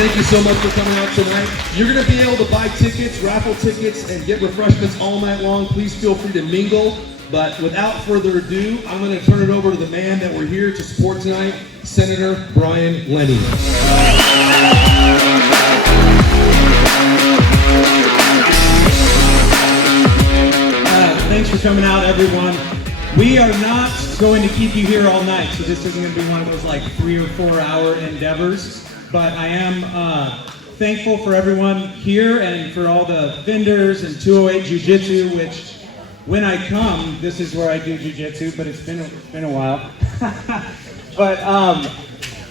thank you so much for coming out tonight. You're going to be able to buy tickets, raffle tickets, and get refreshments all night long. Please feel free to mingle. But without further ado, I'm going to turn it over to the man that we're here to support tonight, Senator Brian Lenney. Thanks for coming out, everyone. We are not going to keep you here all night, so this isn't going to be one of those like 3 or 4 hour endeavors. But I am thankful for everyone here and for all the vendors and 208 Jujitsu, which when I come, this is where I do Jujitsu, but it's been a while. But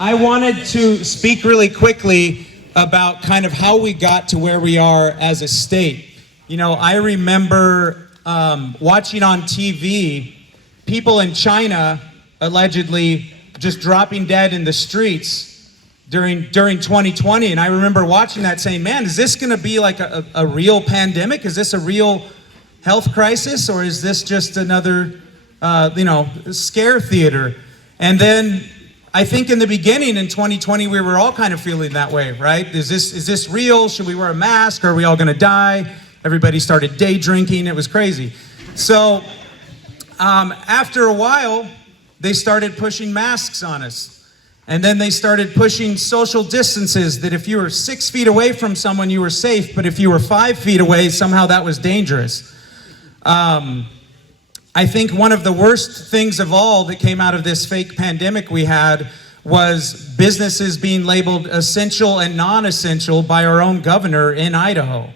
I wanted to speak really quickly about kind of how we got to where we are as a state. You know, I remember watching on TV people in China allegedly just dropping dead in the streets during 2020, and I remember watching that saying, man, is this going to be like a real pandemic? Is this a real health crisis, or is this just another scare theater? And then I think in the beginning in 2020 we were all kind of feeling that way, right? Is this real? Should we wear a mask? Are we all going to die? Everybody started day drinking. It was crazy. So after a while, they started pushing masks on us. And then they started pushing social distances, that if you were 6 feet away from someone, you were safe. But if you were 5 feet away, somehow that was dangerous. I think one of the worst things of all that came out of this fake pandemic we had was businesses being labeled essential and non-essential by our own governor in Idaho.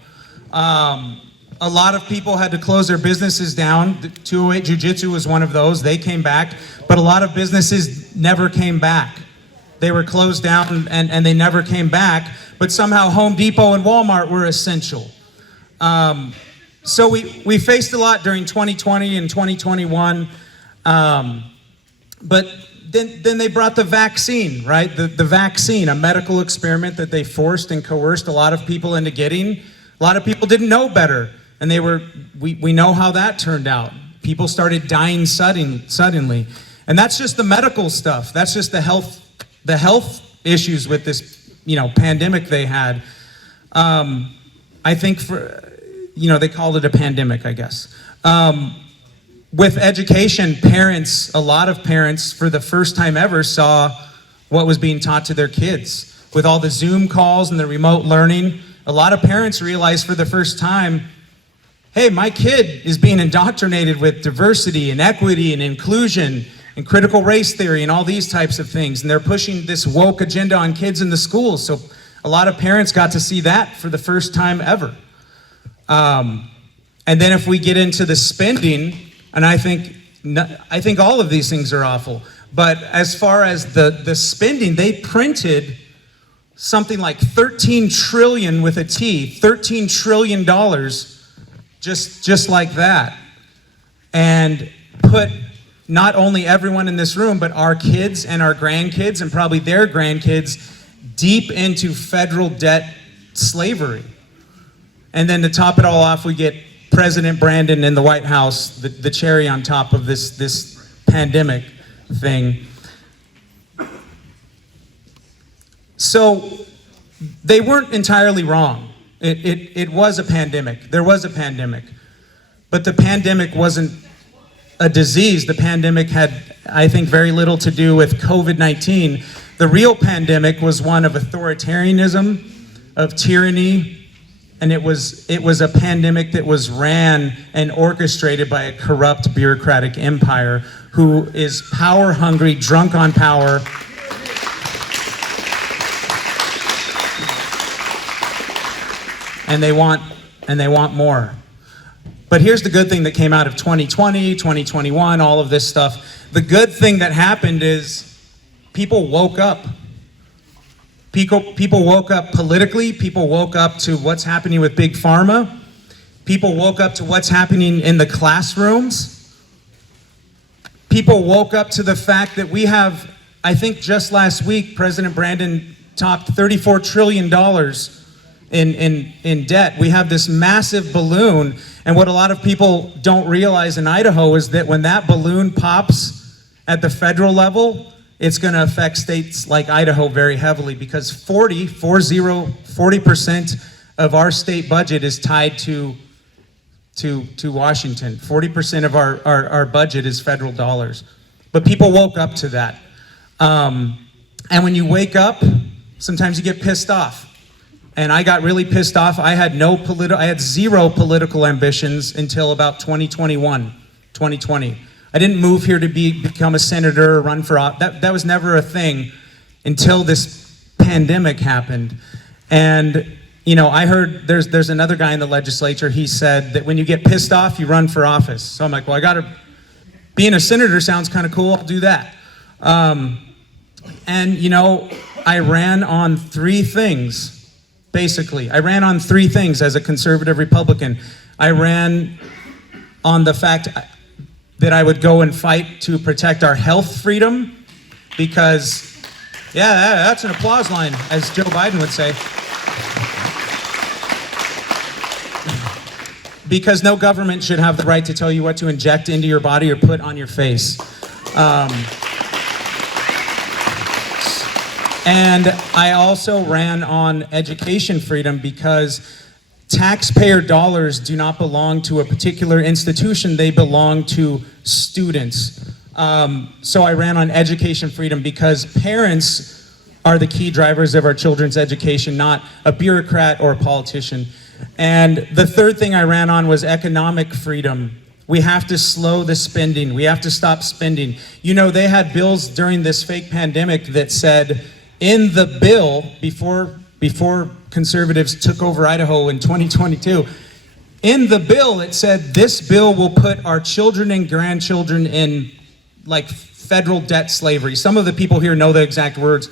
A lot of people had to close their businesses down. 208 Jujitsu was one of those. They came back, but a lot of businesses never came back. They were closed down and they never came back, but somehow Home Depot and Walmart were essential. So we faced a lot during 2020 and 2021, but then they brought the vaccine, right? The vaccine, a medical experiment that they forced and coerced a lot of people into getting. A lot of people didn't know better, and we know how that turned out. People started dying suddenly. And that's just the medical stuff. That's just the health issues with this, pandemic they had. I think they called it a pandemic, I guess. With education, a lot of parents, for the first time ever, saw what was being taught to their kids. With all the Zoom calls and the remote learning, a lot of parents realized for the first time, hey, my kid is being indoctrinated with diversity and equity and inclusion and critical race theory and all these types of things. And they're pushing this woke agenda on kids in the schools. So a lot of parents got to see that for the first time ever. And then if we get into the spending, and I think all of these things are awful, but as far as the spending, they printed something like 13 trillion with a T, $13 trillion, just like that, and put not only everyone in this room, but our kids and our grandkids and probably their grandkids deep into federal debt slavery. And then to top it all off, we get President Brandon in the White House, the cherry on top of this pandemic thing. So they weren't entirely wrong. It was a pandemic. There was a pandemic. But the pandemic wasn't a disease. The pandemic had, I think, very little to do with COVID-19. The real pandemic was one of authoritarianism, of tyranny, and it was a pandemic that was ran and orchestrated by a corrupt bureaucratic empire who is power hungry, drunk on power. And they want more. But here's the good thing that came out of 2020, 2021, all of this stuff. The good thing that happened is people woke up. People woke up politically. People woke up to what's happening with Big Pharma. People woke up to what's happening in the classrooms. People woke up to the fact that we have, I think just last week, President Brandon topped $34 trillion in debt. We have this massive balloon, and what a lot of people don't realize in Idaho is that when that balloon pops at the federal level, it's going to affect states like Idaho very heavily, because 40% of our state budget is tied to Washington. 40% of our budget is federal dollars. But people woke up to that. And when you wake up, sometimes you get pissed off. And I got really pissed off. I had zero political ambitions until about 2020. I didn't move here to become a senator or run for office. That was never a thing until this pandemic happened. And you know, I heard there's another guy in the legislature, he said that when you get pissed off, you run for office. So I'm like, well, being a senator sounds kind of cool, I'll do that. And you know, I ran on three things, basically. I ran on three things as a conservative Republican. I ran on the fact that I would go and fight to protect our health freedom, because, yeah, that's an applause line, as Joe Biden would say. Because no government should have the right to tell you what to inject into your body or put on your face. And I also ran on education freedom, because taxpayer dollars do not belong to a particular institution, they belong to students. So I ran on education freedom because parents are the key drivers of our children's education, not a bureaucrat or a politician. And the third thing I ran on was economic freedom. We have to slow the spending. We have to stop spending. You know, they had bills during this fake pandemic that said in the bill, before conservatives took over Idaho in 2022, in the bill it said this bill will put our children and grandchildren in like federal debt slavery. Some of the people here know the exact words.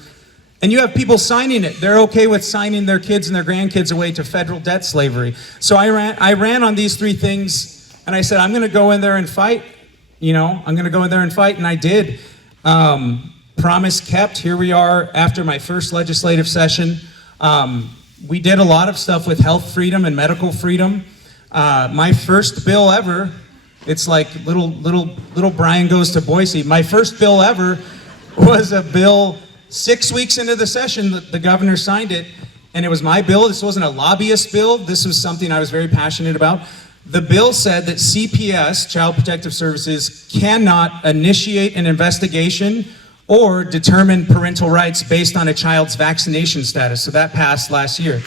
And you have people signing it. They're okay with signing their kids and their grandkids away to federal debt slavery. So I ran on these three things, and I said, I'm going to go in there and fight. You know, I'm going to go in there and fight, and I did. Promise kept. Here we are after my first legislative session. We did a lot of stuff with health freedom and medical freedom. My first bill ever, it's like little Brian goes to Boise. My first bill ever was a bill 6 weeks into the session, the governor signed it, and it was my bill. This wasn't a lobbyist bill. This was something I was very passionate about. The bill said that CPS, Child Protective Services, cannot initiate an investigation or determine parental rights based on a child's vaccination status. So that passed last year.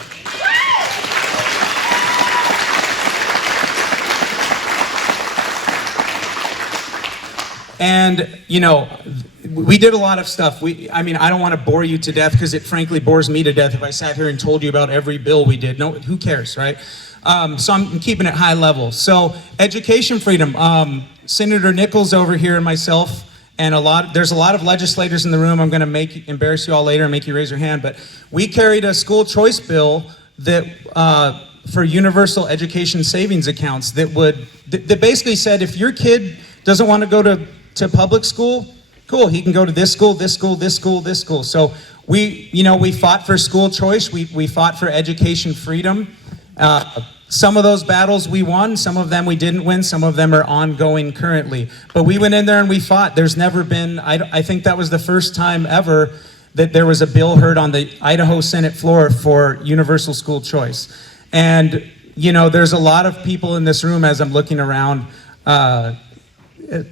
And, you know, we did a lot of stuff. I mean, I don't want to bore you to death, because it frankly bores me to death if I sat here and told you about every bill we did. No, who cares, right? So I'm keeping it high level. So education freedom. Senator Nichols over here and myself, and there's a lot of legislators in the room. I'm going to embarrass you all later and make you raise your hand. But we carried a school choice bill that for universal education savings accounts that basically said if your kid doesn't want to go to public school, cool, he can go to this school, this school, this school, this school. So we fought for school choice. We fought for education freedom. Some of those battles we won, some of them we didn't win, some of them are ongoing currently. But we went in there and we fought. There's never been, I think that was the first time ever that there was a bill heard on the Idaho Senate floor for universal school choice. And, you know, there's a lot of people in this room as I'm looking around,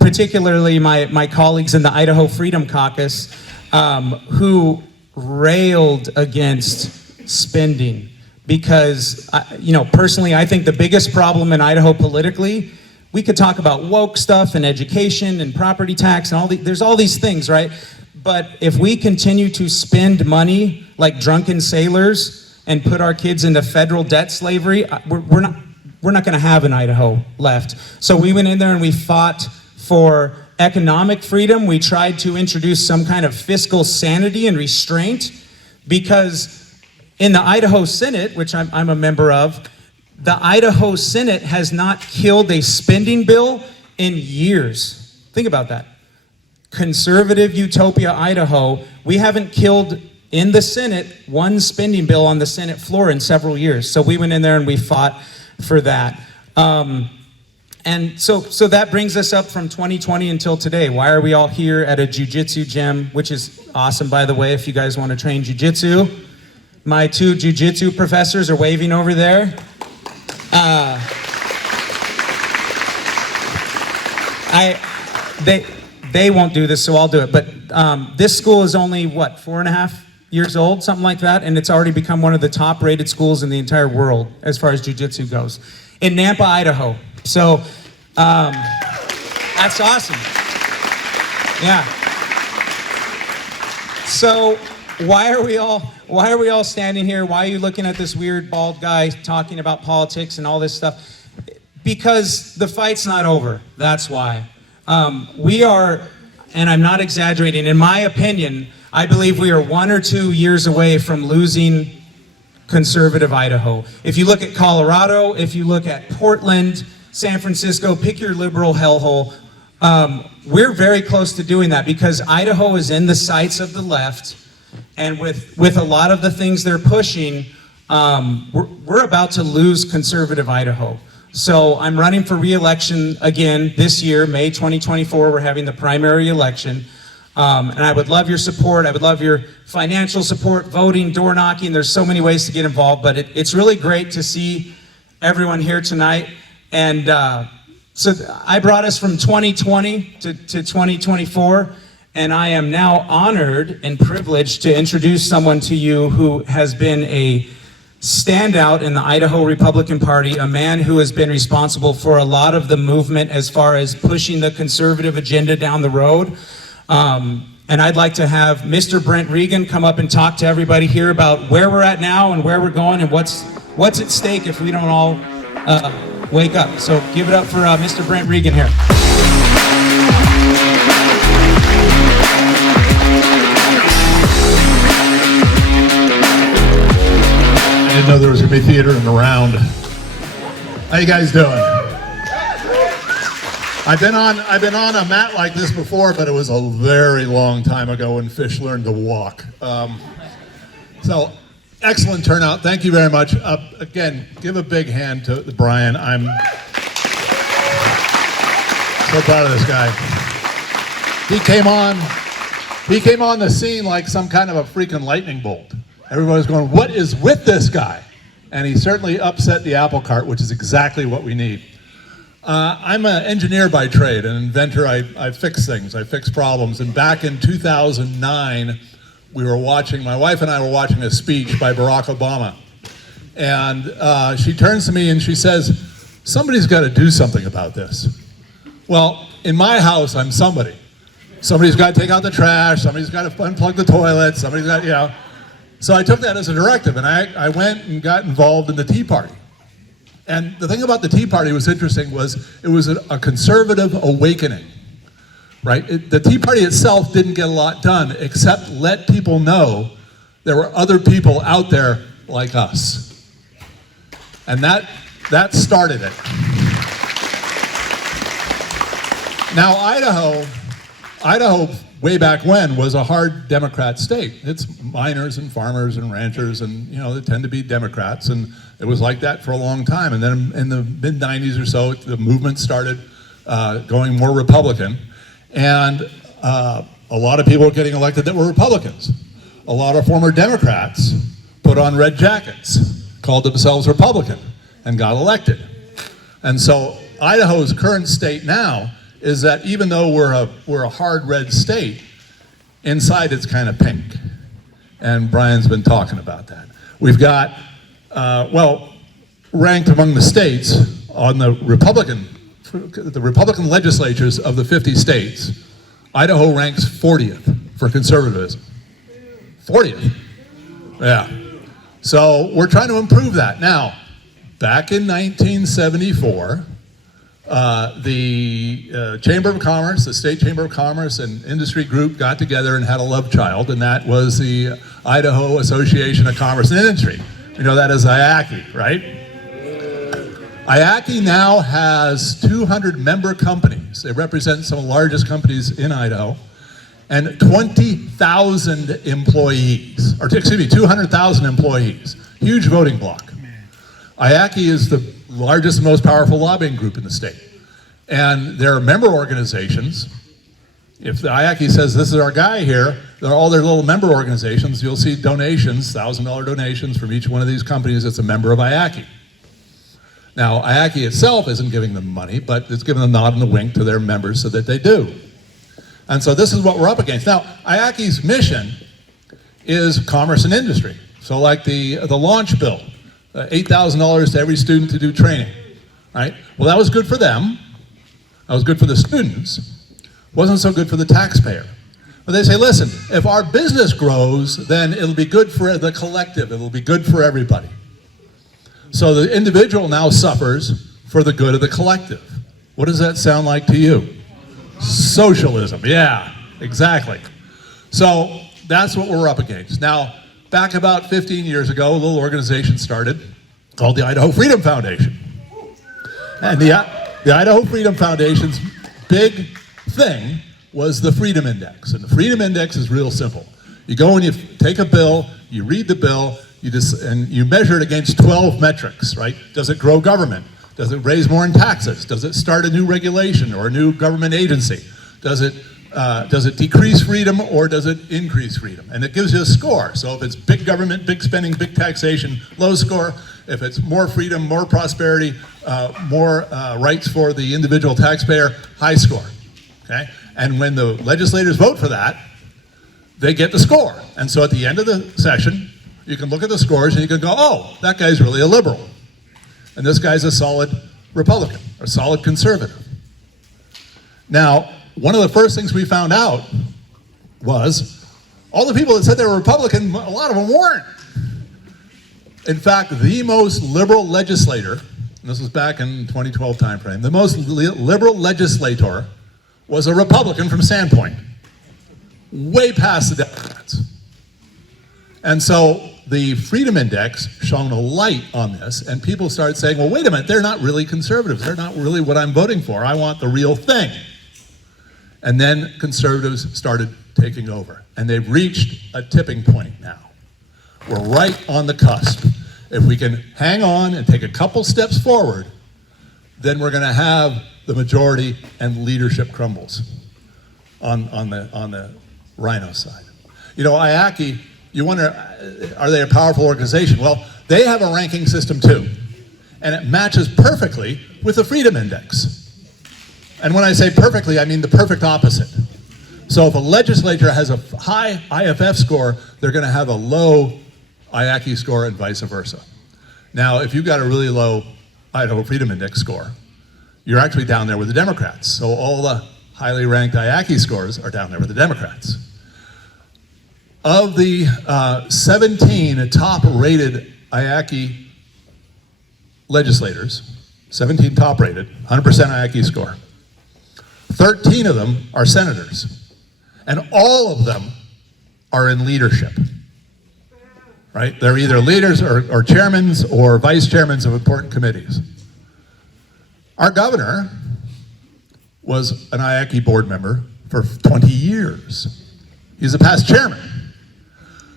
particularly my colleagues in the Idaho Freedom Caucus, who railed against spending. Because, you know, personally, I think the biggest problem in Idaho politically, we could talk about woke stuff and education and property tax and there's all these things, right? But if we continue to spend money like drunken sailors and put our kids into federal debt slavery, we're not going to have an Idaho left. So we went in there and we fought for economic freedom. We tried to introduce some kind of fiscal sanity and restraint, because in the Idaho Senate, which I'm a member of, the Idaho Senate has not killed a spending bill in years. Think about that. Conservative utopia Idaho, we haven't killed in the Senate one spending bill on the Senate floor in several years. So we went in there and we fought for that. And so that brings us up from 2020 until today. Why are we all here at a Jujitsu gym, which is awesome, by the way, if you guys want to train Jujitsu. My 2 Jujitsu professors are waving over there. They won't do this, so I'll do it. But this school is only, what, 4.5 years old, something like that, and it's already become one of the top-rated schools in the entire world as far as Jiu-Jitsu goes. In Nampa, Idaho. So that's awesome. Yeah. So why are we all standing here? Why are you looking at this weird bald guy talking about politics and all this stuff? Because the fight's not over. That's why. We are, and I'm not exaggerating, in my opinion, I believe we are 1 or 2 years away from losing conservative Idaho. If you look at Colorado, if you look at Portland, San Francisco, pick your liberal hellhole, we're very close to doing that because Idaho is in the sights of the left, and with a lot of the things they're pushing, we're about to lose conservative Idaho. So I'm running for re-election again this year, May 2024. We're having the primary election. And I would love your support. I would love your financial support, voting, door knocking. There's so many ways to get involved, but it's really great to see everyone here tonight. And so I brought us from 2020 to 2024, and I am now honored and privileged to introduce someone to you who has been a standout in the Idaho Republican Party, a man who has been responsible for a lot of the movement as far as pushing the conservative agenda down the road. And I'd like to have Mr. Brent Regan come up and talk to everybody here about where we're at now and where we're going and what's at stake if we don't all wake up. So give it up for Mr. Brent Regan here. I didn't know there was going to be theater in the round. How you guys doing? I've been on a mat like this before, but it was a very long time ago when fish learned to walk. So excellent turnout. Thank you very much. Again, give a big hand to Brian. I'm so proud of this guy. He came on the scene like some kind of a freaking lightning bolt. Everybody's going, what is with this guy? And he certainly upset the apple cart, which is exactly what we need. I'm an engineer by trade, an inventor. I fix things, I fix problems. And back in 2009, my wife and I were watching a speech by Barack Obama. And she turns to me and she says, somebody's got to do something about this. Well, in my house, I'm somebody. Somebody's got to take out the trash, somebody's got to unplug the toilet, somebody's got, you know. So I took that as a directive, and I went and got involved in the Tea Party. And the thing about the Tea Party was interesting was it was a conservative awakening, right? The Tea Party itself didn't get a lot done except let people know there were other people out there like us. And that started it. Now Idaho, way back when, was a hard Democrat state. It's miners and farmers and ranchers, and you know they tend to be Democrats, and it was like that for a long time. And then in the mid-90s or so, the movement started going more Republican, and a lot of people were getting elected that were Republicans. A lot of former Democrats put on red jackets, called themselves Republican, and got elected. And so Idaho's current state now is that even though we're a hard red state, inside it's kind of pink. And Brian's been talking about that. We've got, ranked among the states on the Republican legislatures of the 50 states, Idaho ranks 40th for conservatism. 40th. Yeah. So we're trying to improve that. Now, back in 1974, the Chamber of Commerce, the State Chamber of Commerce and industry group got together and had a love child, and that was the Idaho Association of Commerce and Industry. You know that as IACI, right? IACI now has 200 member companies. They represent some of the largest companies in Idaho, and 20,000 employees, or excuse me, 200,000 employees. Huge voting bloc. IACI is the largest and most powerful lobbying group in the state. And there are member organizations. If the IACI says this is our guy here, they're all their little member organizations. You'll see donations, $1,000 donations from each one of these companies that's a member of IACI. Now, IACI itself isn't giving them money, but it's giving a nod and a wink to their members so that they do. And so this is what we're up against. Now, IACI's mission is commerce and industry. So like the launch bill, $8,000 to every student to do training, right? Well, that was good for them. That was good for the students. Wasn't so good for the taxpayer. But they say, listen, if our business grows, then it'll be good for the collective. It'll be good for everybody. So the individual now suffers for the good of the collective. What does that sound like to you? Socialism, yeah, exactly. So that's what we're up against. Now, back about 15 years ago, a little organization started called the Idaho Freedom Foundation. And the Idaho Freedom Foundation's big thing was the Freedom Index. And the Freedom Index is real simple. You go and you take a bill, you read the bill, and you measure it against 12 metrics, right? Does it grow government? Does it raise more in taxes? Does it start a new regulation or a new government agency? Does it decrease freedom or does it increase freedom? And it gives you a score. So if it's big government, big spending, big taxation, low score. If it's more freedom, more prosperity, more rights for the individual taxpayer, high score, okay? And when the legislators vote for that, they get the score. And so at the end of the session, you can look at the scores and you can go, oh, that guy's really a liberal. And this guy's a solid Republican, or solid conservative. Now, one of the first things we found out was all the people that said they were Republican, a lot of them weren't. In fact, the most liberal legislator, and this was back in 2012 timeframe, the most liberal legislator was a Republican from Sandpoint, way past the Democrats. And so the Freedom Index shone a light on this, and people started saying, well, wait a minute, they're not really conservatives. They're not really what I'm voting for. I want the real thing. And then conservatives started taking over, and they've reached a tipping point now. We're right on the cusp. If we can hang on and take a couple steps forward, then we're going to have the majority and leadership crumbles on the Rhino side. You know, IACI, you wonder, are they a powerful organization? Well, they have a ranking system too, and it matches perfectly with the Freedom Index. And when I say perfectly, I mean the perfect opposite. So if a legislature has a high IFF score, they're going to have a low IACI score and vice versa. Now, if you've got a really low Idaho Freedom Index score, you're actually down there with the Democrats. So all the highly ranked IACI scores are down there with the Democrats. Of the 17 top-rated IACI legislators, 17 top-rated, 100% IACI score, 13 of them are senators, and all of them are in leadership, right? They're either leaders or chairmen or vice chairmen of important committees. Our governor was an IACI board member for 20 years. He's a past chairman.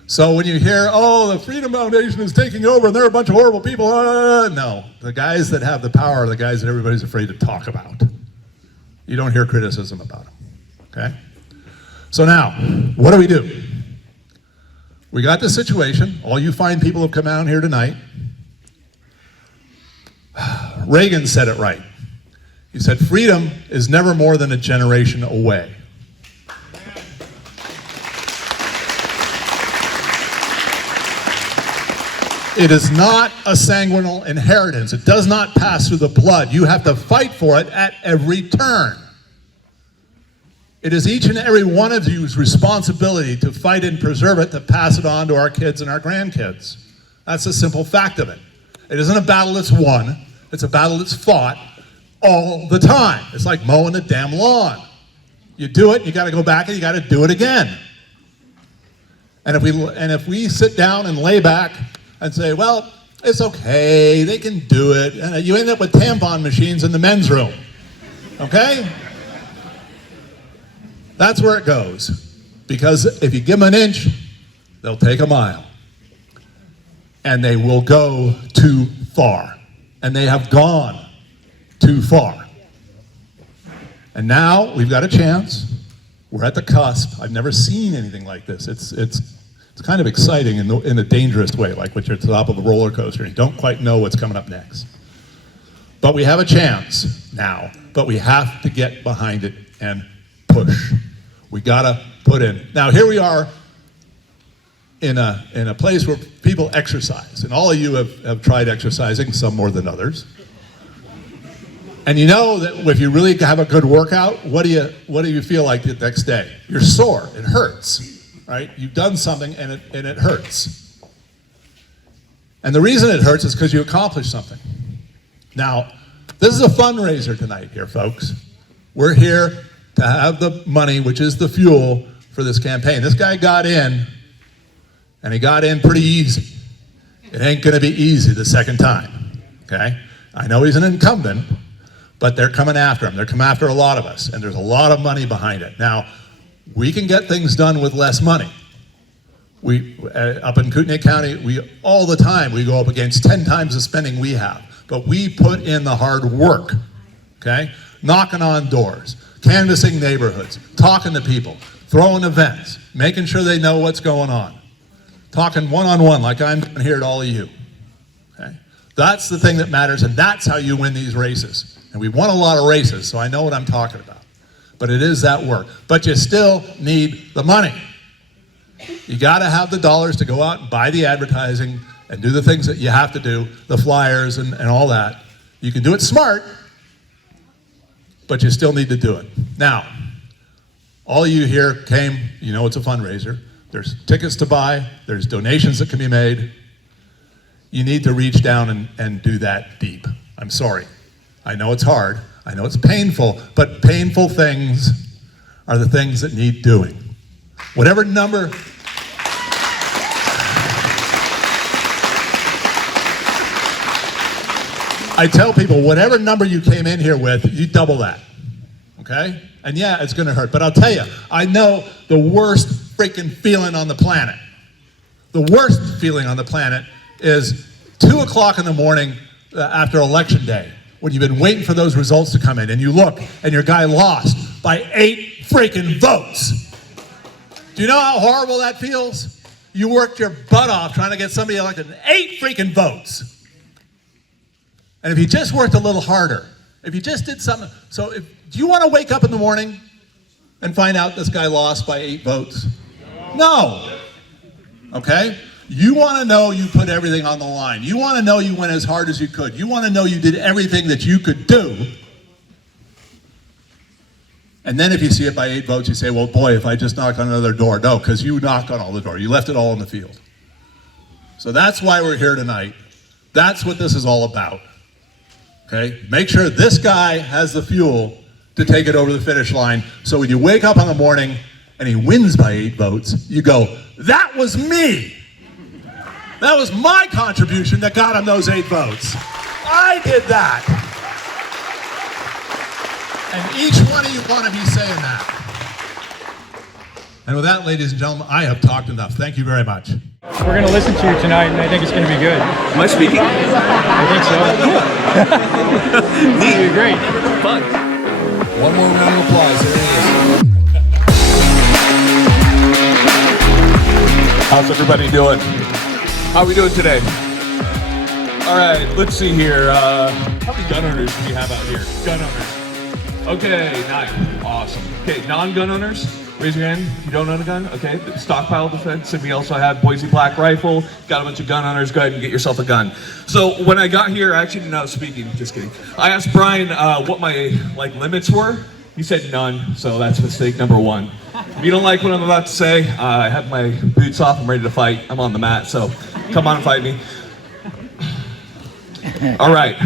So when you hear, oh, the Freedom Foundation is taking over and they're a bunch of horrible people, no. The guys that have the power are the guys that everybody's afraid to talk about. You don't hear criticism about them, okay? So now, what do we do? We got this situation. All you fine people have come out here tonight. Reagan said it right. He said, freedom is never more than a generation away. It is not a sanguinal inheritance. It does not pass through the blood. You have to fight for it at every turn. It is each and every one of you's responsibility to fight and preserve it, to pass it on to our kids and our grandkids. That's the simple fact of it. It isn't a battle that's won. It's a battle that's fought all the time. It's like mowing the damn lawn. You do it, you got to go back and you got to do it again. And if we sit down and lay back and say, well, it's okay, they can do it, and you end up with tampon machines in the men's room, okay? That's where it goes. Because if you give them an inch, they'll take a mile. And they will go too far. And they have gone too far. And now we've got a chance. We're at the cusp. I've never seen anything like this. It's kind of exciting in a dangerous way, like when you're at the top of a roller coaster and you don't quite know what's coming up next. But we have a chance now, but we have to get behind it and push. We gotta put in. Now here we are in a place where people exercise, and all of you have tried exercising, some more than others. And you know that if you really have a good workout, what do you feel like the next day? You're sore, it hurts, right? You've done something and it hurts. And the reason it hurts is because you accomplished something. Now, this is a fundraiser tonight here, folks. We're here to have the money, which is the fuel for this campaign. This guy got in, and he got in pretty easy. It ain't gonna be easy the second time, okay? I know he's an incumbent, but they're coming after him. They're coming after a lot of us, and there's a lot of money behind it. Now, we can get things done with less money. We, up in Kootenai County, all the time, we go up against 10 times the spending we have. But we put in the hard work, okay? Knocking on doors, canvassing neighborhoods, talking to people, throwing events, making sure they know what's going on. Talking one-on-one like I'm doing here to all of you, okay? That's the thing that matters, and that's how you win these races. And we won a lot of races, so I know what I'm talking about. But it is that work. But you still need the money. You gotta have the dollars to go out and buy the advertising and do the things that you have to do, the flyers and all that. You can do it smart, but you still need to do it. Now, all of you here came, you know it's a fundraiser. There's tickets to buy, there's donations that can be made. You need to reach down and do that deep. I'm sorry. I know it's hard, I know it's painful, but painful things are the things that need doing. Whatever number, I tell people, whatever number you came in here with, you double that, okay? And yeah, it's gonna hurt, but I'll tell you, I know the worst freaking feeling on the planet. The worst feeling on the planet is 2 o'clock in the morning after election day, when you've been waiting for those results to come in, and you look, and your guy lost by 8 freaking votes. Do you know how horrible that feels? You worked your butt off trying to get somebody elected, 8 freaking votes. And if you just worked a little harder, if you just did something, do you want to wake up in the morning and find out this guy lost by 8 votes? No. Okay? You want to know you put everything on the line. You want to know you went as hard as you could. You want to know you did everything that you could do. And then if you see it by 8 votes, you say, well, boy, if I just knocked on another door. No, because you knocked on all the doors. You left it all in the field. So that's why we're here tonight. That's what this is all about. Okay? Make sure this guy has the fuel to take it over the finish line. So when you wake up in the morning and he wins by 8 votes, you go, that was me. That was my contribution that got him those 8 votes. I did that. And each one of you want to be saying that. And with that, ladies and gentlemen, I have talked enough. Thank you very much. We're going to listen to you tonight, and I think it's going to be good. Am I speaking? I think so. It's going to be great. Fun. One more round of applause. There it is. How's everybody doing? How are we doing today? All right, let's see here. How many gun owners do we have out here? Gun owners. Okay, nice. Awesome. Okay, non-gun owners, raise your hand if you don't own a gun. Okay, stockpile defense, and we also have Boise Black Rifle. Got a bunch of gun owners. Go ahead and get yourself a gun. So when I got here, I actually didn't know I was speaking. Just kidding. I asked Brian what my limits were. He said none, so that's mistake number 1. If you don't like what I'm about to say, I have my boots off. I'm ready to fight. I'm on the mat, so come on and fight me. All right.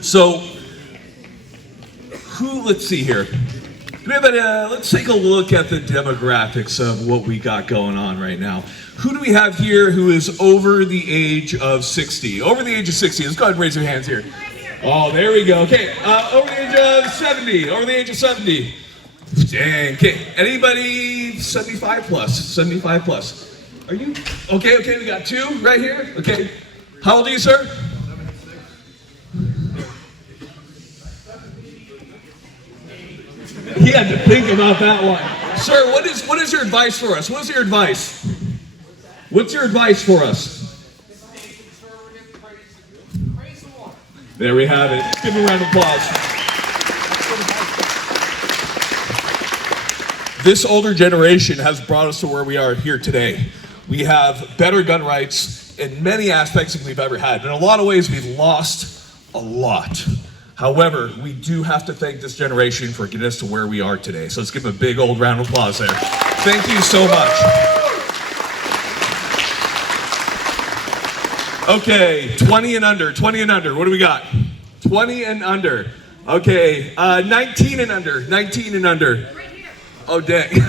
So, let's see here. Let's take a look at the demographics of what we got going on right now. Who do we have here who is over the age of 60? Over the age of 60. Let's go ahead and raise your hands here. Oh, there we go. Okay, over the age of 70. Over the age of 70. Dang. Okay, anybody 75 plus? 75 plus. Are you? Okay, we got 2 right here. Okay, how old are you, sir? He had to think about that one. Sir, what is your advice for us? What's your advice? What's your advice for us? There we have it. Give him a round of applause. This older generation has brought us to where we are here today. We have better gun rights in many aspects than we've ever had. In a lot of ways, we've lost a lot. However, we do have to thank this generation for getting us to where we are today. So let's give them a big old round of applause there. Thank you so much. Okay, 20 and under, 20 and under. What do we got? 20 and under. Okay, 19 and under, 19 and under. Oh, dang.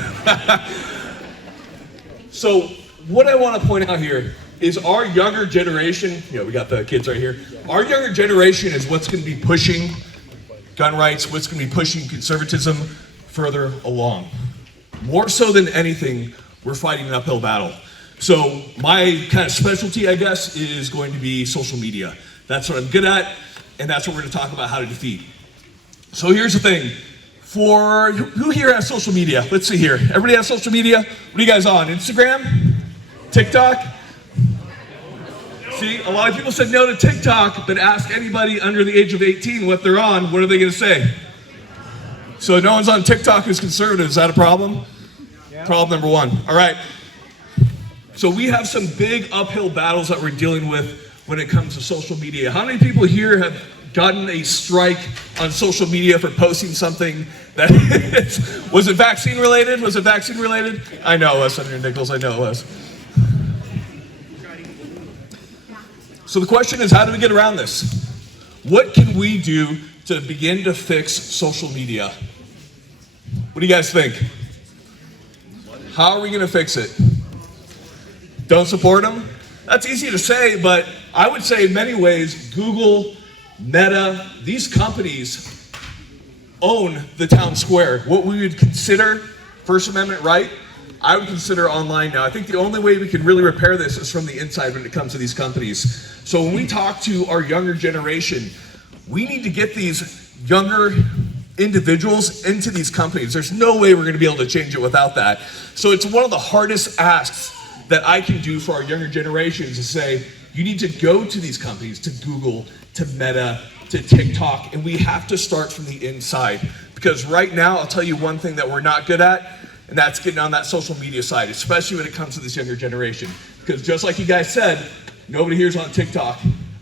So what I want to point out here is our younger generation, we got the kids right here. Our younger generation is what's going to be pushing gun rights, what's going to be pushing conservatism further along. More so than anything, we're fighting an uphill battle. So my kind of specialty, I guess, is going to be social media. That's what I'm good at, and that's what we're going to talk about how to defeat. So here's the thing. For who here has social media? Let's see here. Everybody has social media? What are you guys on? Instagram? TikTok? See, a lot of people said no to TikTok, but ask anybody under the age of 18 what they're on, what are they going to say? So no one's on TikTok who's conservative. Is that a problem? Yeah. Problem number one. All right. So we have some big uphill battles that we're dealing with when it comes to social media. How many people here have gotten a strike on social media for posting something that was it vaccine related? Was it vaccine related? I know it was, Senator Nichols. I know it was. So the question is, how do we get around this? What can we do to begin to fix social media? What do you guys think? How are we going to fix it? Don't support them? That's easy to say, but I would say in many ways, Google, Meta, these companies own the town square. What we would consider First Amendment right, I would consider online now. I think the only way we can really repair this is from the inside when it comes to these companies. So when we talk to our younger generation, we need to get these younger individuals into these companies. There's no way we're going to be able to change it without that. So it's one of the hardest asks that I can do for our younger generations to say, you need to go to these companies, to Google, to Meta, to TikTok, and we have to start from the inside. Because right now, I'll tell you one thing that we're not good at, and that's getting on that social media side, especially when it comes to this younger generation. Because just like you guys said, nobody here's on TikTok.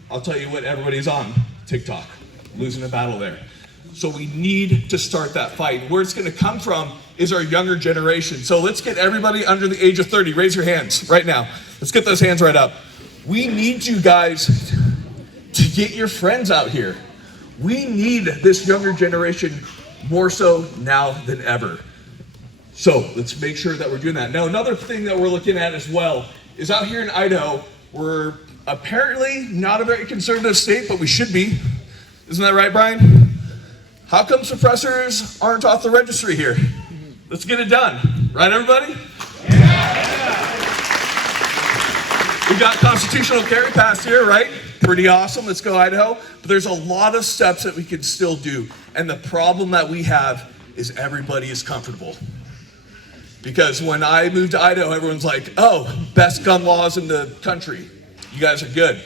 I'll tell you what, everybody's on TikTok, losing a battle there. So we need to start that fight. Where it's going to come from is our younger generation. So let's get everybody under the age of 30. Raise your hands right now. Let's get those hands right up. We need you guys to get your friends out here. We need this younger generation more so now than ever. So let's make sure that we're doing that. Now, another thing that we're looking at as well is out here in Idaho, we're apparently not a very conservative state, but we should be. Isn't that right, Brian? How come suppressors aren't off the registry here? Let's get it done. Right, everybody? Yeah. We got constitutional carry passed here, right? Pretty awesome. Let's go, Idaho. But there's a lot of steps that we can still do. And the problem that we have is everybody is comfortable. Because when I moved to Idaho, everyone's like, oh, best gun laws in the country. You guys are good.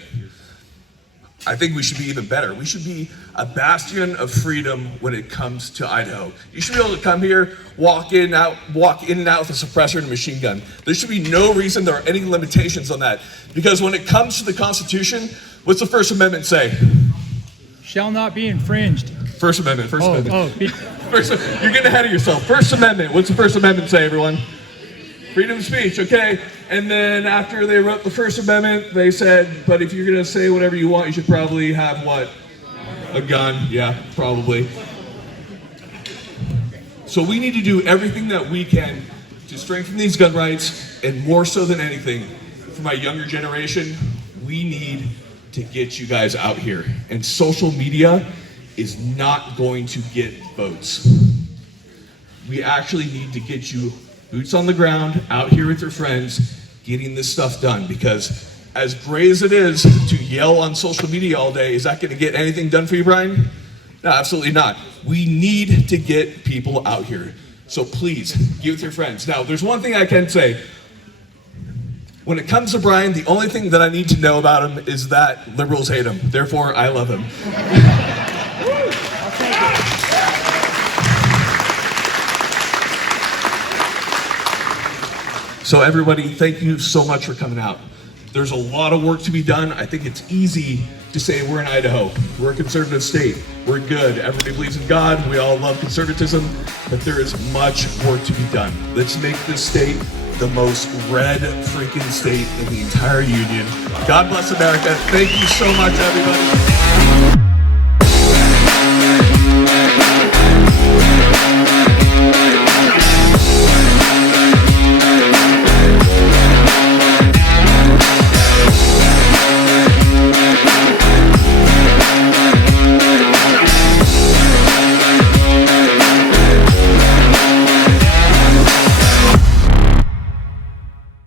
I think we should be even better. We should be a bastion of freedom when it comes to Idaho. You should be able to come here, walk in and out with a suppressor and a machine gun. There should be no reason there are any limitations on that. Because when it comes to the Constitution, what's the First Amendment say? Shall not be infringed. First Amendment, First Amendment. First, you're getting ahead of yourself. First Amendment, what's the First Amendment say, everyone? Freedom of speech, okay. And then after they wrote the First Amendment, they said, but if you're gonna say whatever you want, you should probably have what? A gun, yeah, probably. So we need to do everything that we can to strengthen these gun rights, and more so than anything, for my younger generation, we need to get you guys out here. And social media is not going to get votes. We actually need to get you boots on the ground, out here with your friends, getting this stuff done. Because as great as it is to yell on social media all day, is that going to get anything done for you, Brian? No, absolutely not. We need to get people out here. So please, get with your friends. Now, there's one thing I can say. When it comes to Brian, the only thing that I need to know about him is that liberals hate him. Therefore, I love him. So everybody, thank you so much for coming out. There's a lot of work to be done. I think it's easy to say we're in Idaho. We're a conservative state. We're good. Everybody believes in God. We all love conservatism, but there is much work to be done. Let's make this state the most red freaking state in the entire union. God bless America. Thank you so much, everybody.